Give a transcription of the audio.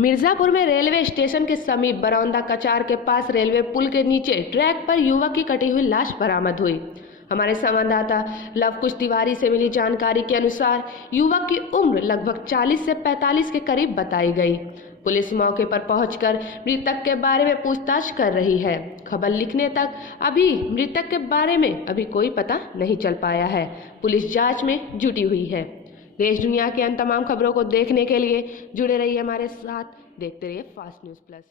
मिर्जापुर में railway station के समीप बरौंदा कचार के पास रेलवे पुल के नीचे ट्रैक पर युवक की कटी हुई लाश बरामद हुई। हमारे संवाददाता लवकुश तिवारी से मिली जानकारी के अनुसार युवक की उम्र लगभग 40 से 45 के करीब बताई गई। पुलिस मौके पर पहुंचकर मृतक के बारे में पूछताछ कर रही है। खबर लिखने तक अभी मृतक के बारे में अभी कोई पता नहीं चल पाया है। पुलिस जांच में जुटी हुई है। देश दुनिया की अन्य तमाम खबरों को देखने के लिए जुड़े रहिए हमारे साथ। देखते रहिए फास्ट न्यूज़ प्लस।